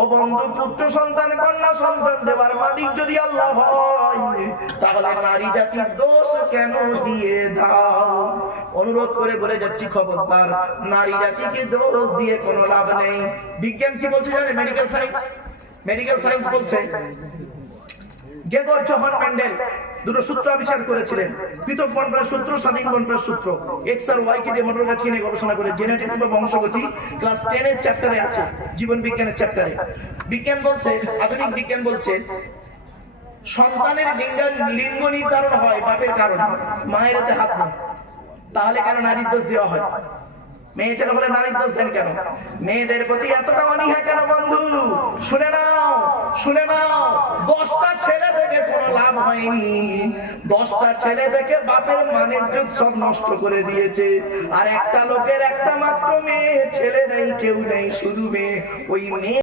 ও বন্ধু, পুত্র সন্তান কন্যা সন্তান দেওয়ার মালিক যদি আল্লাহ হয়, তাহলে নারী জাতির দোষ কেন দিয়ে দাও? অনুরোধ করে বলে যাচ্ছি, খবরদার, নারী জাতিকে দোষ দিয়ে কোনো লাভ নেই। বিজ্ঞান কি বলছে জানেন? মেডিকেল সায়েন্স বলছে, গেগর জোহান মেন্ডেল দুটো সূত্র আবিষ্কার করেছিলেন, পৃথক বন্টনের সূত্র, স্বাধীন বন্টনের সূত্র। এক্স আর ওয়াই কে দিয়ে মোটর গাছকে নিয়ে গবেষণা করে, জেনেটিক্স বা বংশগতি ক্লাস 10 এর চ্যাপ্টারে আছে, জীবন বিজ্ঞানের চ্যাপ্টারে। বিজ্ঞান বলছে, আধুনিক বিজ্ঞান বলছে, সন্তানের লিঙ্গ নির্ধারণ হয় বাপের কারণে, মায়ের এতে হাত নেই। তাহলে কেন নারীর দোষ দেওয়া হয়? মেয়ে ছেলে হলে নারীর দোষ দেন কেন? মেয়েদের প্রতি এতটা অনীহা কেন? বন্ধু শুনে নাও, 10টা ছেলে দেখে কোনো লাভ হয়নি। 10টা ছেলে দেখে বাপের মানের ইজ্জত সব নষ্ট করে দিয়েছে। আর একটা লোকের একটা মাত্র মেয়ে, ছেলে নেই, কেউ নেই, শুধু মেয়ে। ওই মেয়ে